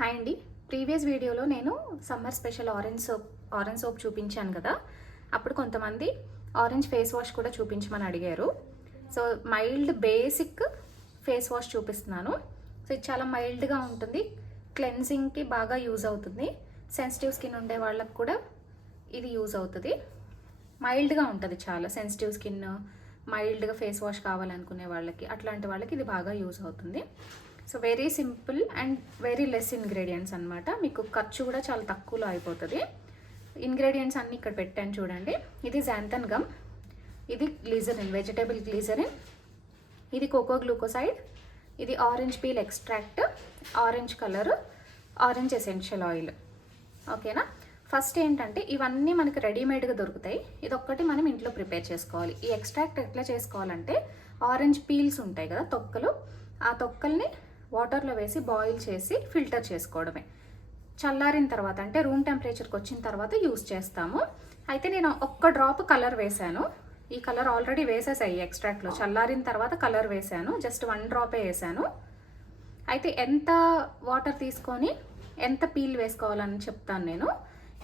Hi అండి. Previous వీడియోలో నేను సమ్మర్ స్పెషల్ ఆరెంజ్ సోప్ చూపించాను కదా. అప్పుడు కొంతమంది ఆరెంజ్ ఫేస్ వాష్ కూడా చూపించమని అడిగారు. So mild basic face wash చూపిస్తున్నాను. సో ఇది చాలా మైల్డ్గా ఉంటుంది, క్లెన్జింగ్కి బాగా యూజ్ అవుతుంది. సెన్సిటివ్ స్కిన్ ఉండే వాళ్ళకి కూడా ఇది యూజ్ అవుతుంది. మైల్డ్గా ఉంటుంది, చాలా సెన్సిటివ్ స్కిన్, మైల్డ్గా ఫేస్ వాష్ కావాలనుకునే వాళ్ళకి, అట్లాంటి వాళ్ళకి ఇది బాగా యూజ్ అవుతుంది. So very simple and very less ingredients అనమాట. మీకు ఖర్చు కూడా చాలా తక్కువలో అయిపోతుంది. ఇంగ్రీడియంట్స్ అన్నీ ఇక్కడ పెట్టాను చూడండి. ఇది జాంతన్ గమ్, ఇది గ్లిజరిన్, వెజిటేబుల్ గ్లిజరిన్, ఇది కోకో గ్లూకోసైడ్, ఇది orange peel extract, orange colour, orange essential oil. ఓకేనా. ఫస్ట్ ఏంటంటే ఇవన్నీ మనకి రెడీమేడ్గా దొరుకుతాయి. ఇదొక్కటి మనం ఇంట్లో ప్రిపేర్ చేసుకోవాలి. ఈ ఎక్స్ట్రాక్ట్ ఎట్లా చేసుకోవాలంటే ఆరెంజ్ పీల్స్ ఉంటాయి కదా, తొక్కలు, ఆ తొక్కల్ని వాటర్లో వేసి బాయిల్ చేసి ఫిల్టర్ చేసుకోవడమే. చల్లారిన తర్వాత అంటే రూమ్ టెంపరేచర్కి వచ్చిన తర్వాత యూస్ చేస్తాము. అయితే నేను ఒక్క డ్రాప్ కలర్ వేసాను. ఈ కలర్ ఆల్రెడీ వేసేసాయి ఎక్స్ట్రాక్ట్లో. చల్లారిన తర్వాత కలర్ వేసాను, జస్ట్ 1 డ్రాపే వేసాను. అయితే ఎంత వాటర్ తీసుకొని ఎంత పీల్ వేసుకోవాలని చెప్తాను నేను.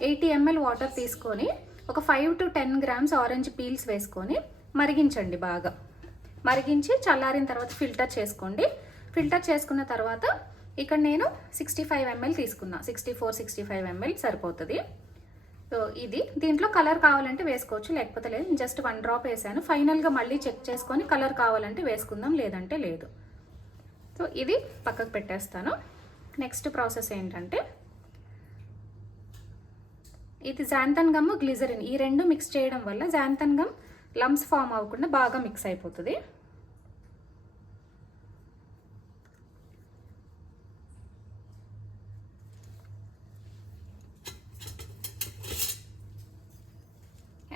80 ml వాటర్ తీసుకొని ఒక 5 to 10 grams ఆరెంజ్ పీల్స్ వేసుకొని మరిగించండి. బాగా మరిగించి చల్లారిన తర్వాత ఫిల్టర్ చేసుకోండి. ఫిల్టర్ చేసుకున్న తర్వాత ఇక్కడ నేను 65 ml తీసుకున్నా, 64-65 ml సరిపోతుంది. సో ఇది దీంట్లో కలర్ కావాలంటే వేసుకోవచ్చు, లేకపోతే లేదు. జస్ట్ 1 డ్రాప్ వేసాను. ఫైనల్గా మళ్ళీ చెక్ చేసుకొని కలర్ కావాలంటే వేసుకుందాం, లేదంటే లేదు. సో ఇది పక్కకు పెట్టేస్తాను. నెక్స్ట్ ప్రాసెస్ ఏంటంటే ఇది జాంతన్ గమ్, గ్లిజరిన్, ఈ రెండు మిక్స్ చేయడం వల్ల జాంతన్ గమ్ లమ్స్ ఫామ్ అవ్వకుండా బాగా మిక్స్ అయిపోతుంది.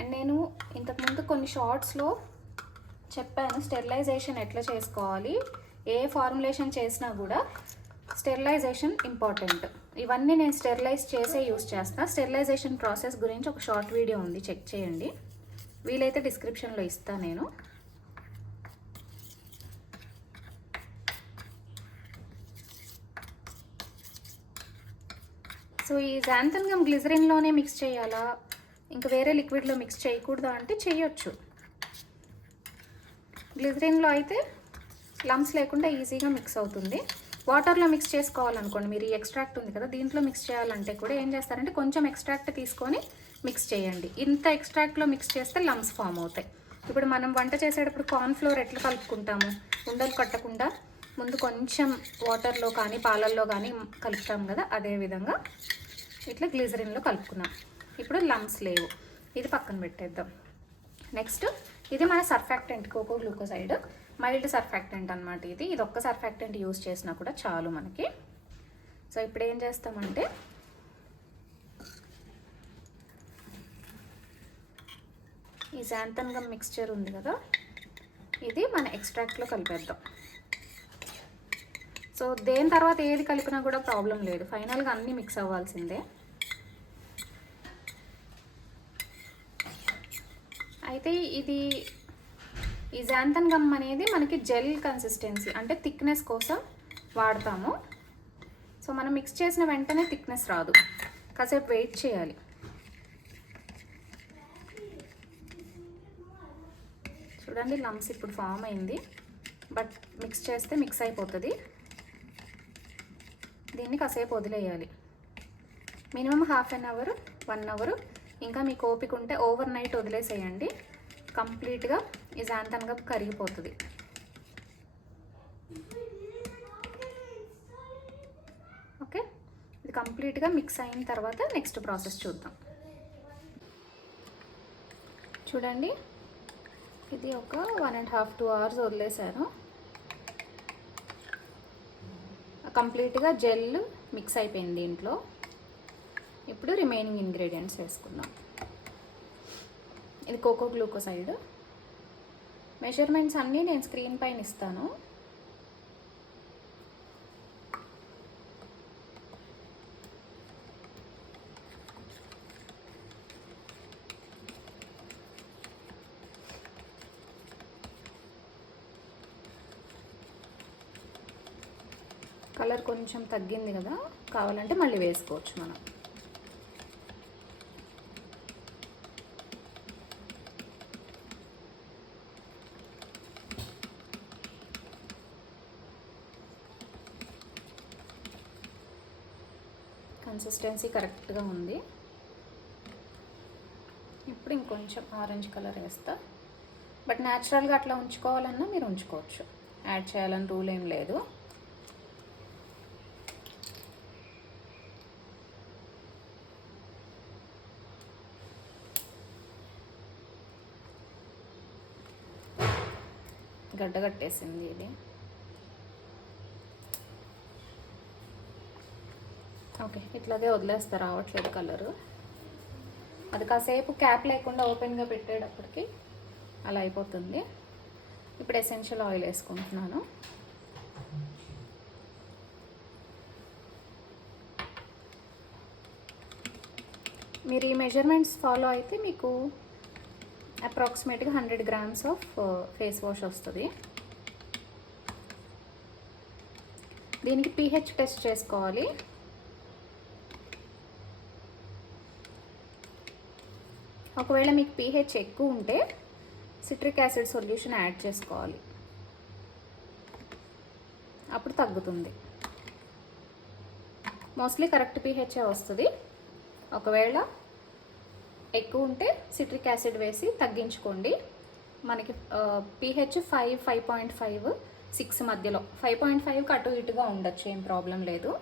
అండ్ నేను ఇంతకుముందు కొన్ని షార్ట్స్లో చెప్పాను స్టెరిలైజేషన్ ఎట్లా చేసుకోవాలి. ఏ ఫార్ములేషన్ చేసినా కూడా స్టెరిలైజేషన్ ఇంపార్టెంట్. ఇవన్నీ నేను స్టెరిలైజ్ చేసే యూస్ చేస్తా. స్టెరిలైజేషన్ ప్రాసెస్ గురించి ఒక షార్ట్ వీడియో ఉంది, చెక్ చేయండి. వీలైతే డిస్క్రిప్షన్లో ఇస్తాను నేను. సో ఈ జాంతన్ గమ్ గ్లిజరిన్లోనే మిక్స్ చేయాలా, ఇంకా వేరే లిక్విడ్లో మిక్స్ చేయకూడదా అంటే చేయొచ్చు. గ్లిజరిన్లో అయితే లమ్స్ లేకుండా ఈజీగా మిక్స్ అవుతుంది. వాటర్లో మిక్స్ చేసుకోవాలనుకోండి, మీరు ఈ ఎక్స్ట్రాక్ట్ ఉంది కదా, దీంట్లో మిక్స్ చేయాలంటే కూడా ఏం చేస్తారంటే కొంచెం ఎక్స్ట్రాక్ట్ తీసుకొని మిక్స్ చేయండి. ఇంత ఎక్స్ట్రాక్ట్లో మిక్స్ చేస్తే లమ్స్ ఫామ్ అవుతాయి. ఇప్పుడు మనం వంట చేసేటప్పుడు కార్న్ఫ్లోర్ ఎట్లా కలుపుకుంటాము, ఉండలు కట్టకుండా ముందు కొంచెం వాటర్లో కానీ పాలల్లో కానీ కలుపుతాం కదా, అదేవిధంగా ఇట్లా గ్లిజరిన్లో కలుపుకున్నాం. ఇప్పుడు లమ్స్ లేవు, ఇది పక్కన పెట్టేద్దాం. నెక్స్ట్ ఇది మన surfactant, coco glucoside, mild surfactant అనమాట. ఇది ఒక్క సర్ఫాక్టెంట్ యూస్ చేసినా కూడా చాలు మనకి. సో ఇప్పుడు ఏం చేస్తామంటే ఈ జాంతన్ గమ్ మిక్స్చర్ ఉంది కదా, ఇది మన ఎక్స్ట్రాక్ట్లో కలిపేద్దాం. సో దేని తర్వాత ఏది కలిపినా కూడా ప్రాబ్లం లేదు, ఫైనల్గా అన్నీ మిక్స్ అవ్వాల్సిందే. అయితే ఈ జాంతన్ గమ్ అనేది మనకి జెల్ కన్సిస్టెన్సీ అంటే థిక్నెస్ కోసం వాడతాము. సో మనం మిక్స్ చేసిన వెంటనే థిక్నెస్ రాదు, కాసేపు వెయిట్ చేయాలి. చూడండి లమ్స్ ఇప్పుడు ఫామ్ అయింది, బట్ మిక్స్ చేస్తే మిక్స్ అయిపోతుంది. దీన్ని కాసేపు వదిలేయాలి, మినిమం 1/2 అవర్ 1 అవర్. ఇంకా మీకు ఓపిక ఉంటే ఓవర్ నైట్ వదిలేసేయండి, కంప్లీట్గా ఈ జాంతన్ గమ్ కరిగిపోతుంది. ఓకే, ఇది కంప్లీట్గా మిక్స్ అయిన తర్వాత నెక్స్ట్ ప్రాసెస్ చూద్దాం. చూడండి ఇది ఒక 1.5-2 hours వదిలేసాను. కంప్లీట్గా జెల్ మిక్స్ అయిపోయింది దీంట్లో. ఇప్పుడు రిమైనింగ్ ఇంగ్రీడియంట్స్ వేసుకుందాం. ఇది కోకో గ్లూకోసైడ్. మెజర్మెంట్స్ అన్నీ నేను స్క్రీన్ పైన ఇస్తాను. కలర్ కొంచెం తగ్గింది కదా, కావాలంటే మళ్ళీ వేసుకోవచ్చు మనం. కన్సిస్టెన్సీ కరెక్ట్గా ఉంది. ఇప్పుడు ఇంకొంచెం ఆరెంజ్ కలర్ వేస్తా. బట్ న్యాచురల్గా అట్లా ఉంచుకోవాలన్నా మీరు ఉంచుకోవచ్చు, యాడ్ చేయాలని రూల్ ఏం లేదు. గడ్డగట్టేసింది ఇది. ఓకే, ఇట్లాగే వదిలేస్తా, రావట్లేదు కలరు. అది కాసేపు క్యాప్ లేకుండా ఓపెన్గా పెట్టేటప్పటికి అలా అయిపోతుంది. ఇప్పుడు ఎసెన్షియల్ ఆయిల్ వేసుకుంటున్నాను. మీరు ఈ మెజర్మెంట్స్ ఫాలో అయితే మీకు అప్రాక్సిమేట్గా 100 grams ఆఫ్ ఫేస్ వాష్ వస్తుంది. దీనికి pH టెస్ట్ చేసుకోవాలి. ఒకవేళ మీకు pH ఎక్కువ ఉంటే సిట్రిక్ యాసిడ్ సొల్యూషన్ యాడ్ చేసుకోవాలి, అప్పుడు తగ్గుతుంది. మోస్ట్లీ కరెక్ట్ pH వస్తుంది. ఒకవేళ ఎక్కువ ఉంటే సిట్రిక్ యాసిడ్ వేసి తగ్గించుకోండి. మనకి pH 5, 5.5, 6 మధ్యలో, 5.5కి అటు ఇటుగా ఉండొచ్చు, ఏం ప్రాబ్లం లేదు.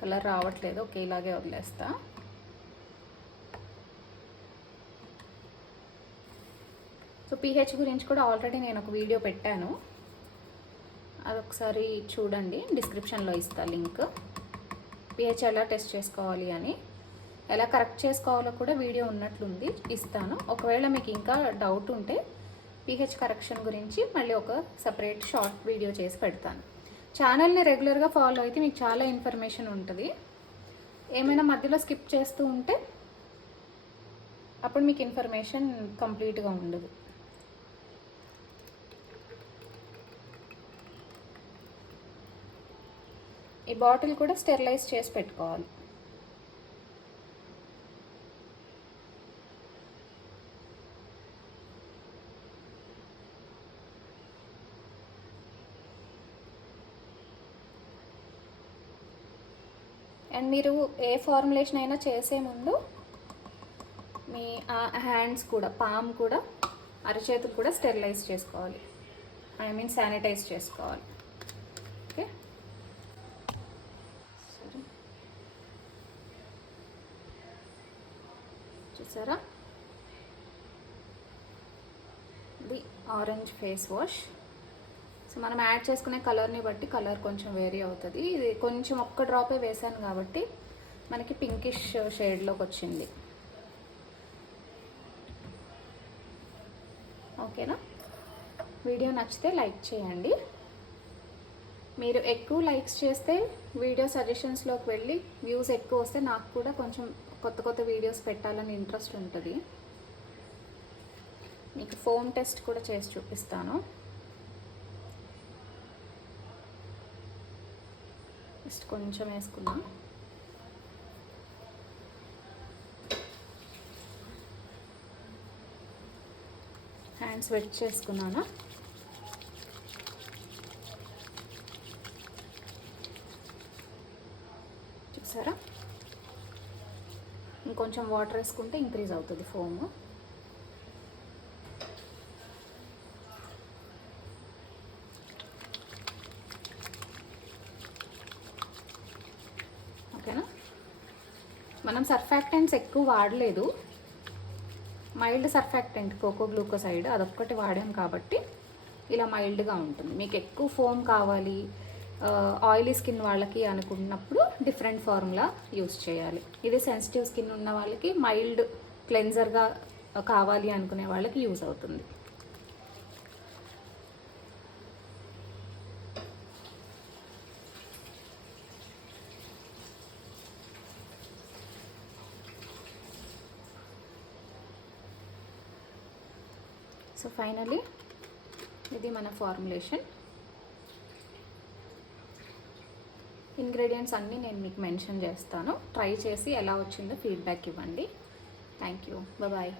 కలర్ రావట్లేదు, ఓకే, ఇలాగే వదిలేస్తా. సో pH గురించి కూడా ఆల్రెడీ నేను ఒక వీడియో పెట్టాను, అదొకసారి చూడండి, డిస్క్రిప్షన్లో ఇస్తా లింక్. pH ఎలా టెస్ట్ చేసుకోవాలి అని, ఎలా కరెక్ట్ చేసుకోవాలో కూడా వీడియో ఉన్నట్లుంది, ఇస్తాను. ఒకవేళ మీకు ఇంకా డౌట్ ఉంటే pH కరెక్షన్ గురించి మళ్ళీ ఒక సపరేట్ షార్ట్ వీడియో చేసి పెడతాను. ఛానల్ని రెగ్యులర్గా ఫాలో అయితే మీకు చాలా ఇన్ఫర్మేషన్ ఉంటుంది. ఏమైనా మధ్యలో స్కిప్ చేస్తూ ఉంటే అప్పుడు మీకు ఇన్ఫర్మేషన్ కంప్లీట్గా ఉండదు. ఈ బాటిల్ కూడా స్టెరిలైజ్ చేసి పెట్టుకోవాలి. అండ్ మీరు ఏ ఫార్ములేషన్ అయినా చేసే ముందు మీ హ్యాండ్స్ కూడా, పామ్ కూడా, అరచేతులు కూడా స్టెరిలైజ్ చేసుకోవాలి, ఐ మీన్ శానిటైజ్ చేసుకోవాలి. ఓకే, చూసారా, ఇది ఆరెంజ్ ఫేస్ వాష్. సో మనం యాడ్ చేసుకునే కలర్ని బట్టి కలర్ కొంచెం వేరీ అవుతుంది. ఇది కొంచెం ఒక్క డ్రాపే వేసాను కాబట్టి మనకి పింకిష్ షేడ్లోకి వచ్చింది. ఓకేనా, వీడియో నచ్చితే లైక్ చేయండి. మీరు ఎక్కువ లైక్స్ చేస్తే వీడియో సజెషన్స్లోకి వెళ్ళి వ్యూస్ ఎక్కువ వస్తే నాకు కూడా కొంచెం కొత్త కొత్త వీడియోస్ పెట్టాలని ఇంట్రెస్ట్ ఉంటుంది. మీకు ఫోమ్ టెస్ట్ కూడా చేసి చూపిస్తాను. జస్ట్ కొంచెం వేసుకున్నా. హ్యాండ్స్ వెట్ చేసుకున్నాను. చూసారా, ఇంకొంచెం వాటర్ వేసుకుంటే ఇంక్రీజ్ అవుతుంది ఫోమ్. ఓకేనా, మనం సర్ఫాక్టెంట్స్ ఎక్కువ వాడలేదు, మైల్డ్ సర్ఫాక్టెంట్ కోకో గ్లూకోసైడ్ అదొక్కటి వాడాం కాబట్టి ఇలా మైల్డ్గా ఉంటుంది. మీకు ఎక్కువ ఫోమ్ కావాలి, ఆయిలీ స్కిన్ వాళ్ళకి అనుకున్నప్పుడు డిఫరెంట్ ఫార్ములా యూస్ చేయాలి. ఇది సెన్సిటివ్ స్కిన్ ఉన్న వాళ్ళకి మైల్డ్ క్లెన్జర్గా కావాలి అనుకునే వాళ్ళకి యూజ్ అవుతుంది. సో ఫైనలీ ఇది మన ఫార్ములేషన్. ఇంగ్రీడియంట్స్ అన్నీ నేను మీకు మెన్షన్ చేస్తాను. ట్రై చేసి ఎలా వచ్చిందో ఫీడ్బ్యాక్ ఇవ్వండి. Thank you. బాయ్.